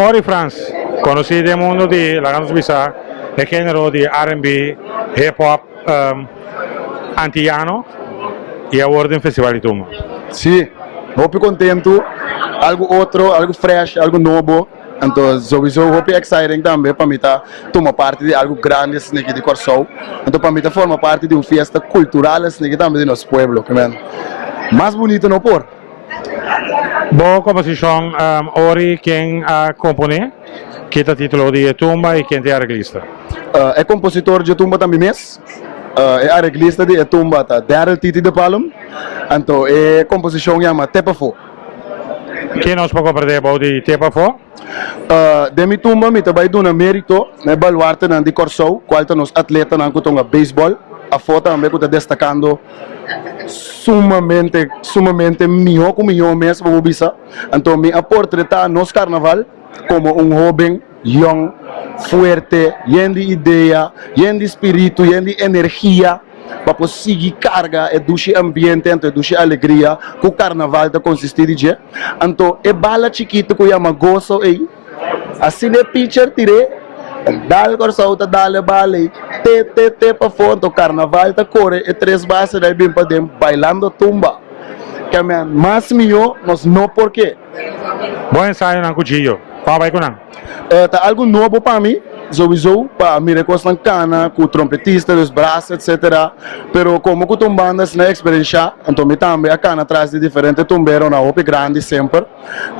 Ori Frans, conosci del mondo di la canzone Suiza, il genere di R&B, hip hop, antillano e award in festival di Tumba. Sim, hoop contento, algo outro, algo fresh, algo novo. Então, sowieso hoop exciting também para mim tá tomar parte de algo grande assim de Corsou. Então, para mim tá forma parte de uma festa cultural assim também de nosso pueblo, que man. Mais bonito não por. Boa composição, Ori, quem compone, que tá título de Tumba e quem é arreglista. É compositor de Tumba também mesmo. É arreglista de Tumba tá Daryl Titi de Palom. Então, é composição chama Tepafo. Quem nós pode perder de Tepafo? De mi tumba mi tabay do na mérito na baluarte na de Corsou, qual nos atleta na kutonga baseball. A foto também está destacando sumamente melhor como eu mesmo vou bisa. Então me aporta nos carnaval como jovem, young, fuerte, lleno de ideia, lleno de espírito, lleno de energia. Para conseguir carga e duche ambiente, então duche alegria, que o carnaval está consistindo de. Então é bala chiquito que eu gosto aí. Assim é picture tirei, dal Corsou tá dale bale, te para fora, o carnaval tá corre e três bases daí bem para dentro, bailando tumba. Que é mais melhor, nós não porquê. Bom ensaio na cuchillo. Qual vai com não? Tá algo novo para mim. Sowieso, para me recostar cana, com o trompetista, os braços, etc. Pero como com tumbandas na experiência, então me também a cana atrás de diferentes tumberos na OP grande sempre.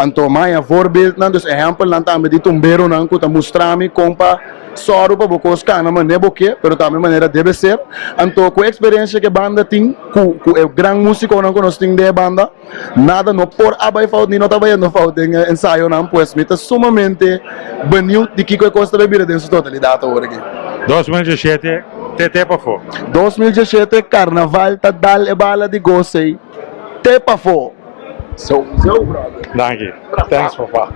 Então, minha voorbeeld, dos exemplos, não também de tumbero, não que mostrar-me compa só para vocês cana, mas não é porque, pero também maneira deve ser. Então, com a experiência que a banda tem, com o grande músico não que nós temos de banda, nada não por abai falta, nem não estava indo falta em ensaio, não, pois me está sumamente bonito de que coisa vai vir dentro da totalidade agora aqui. 2017, Tepafo. 2017, carnaval, tá dal e bala de gostei. Tepafo. So, brother. Thank you. Thanks, Papa.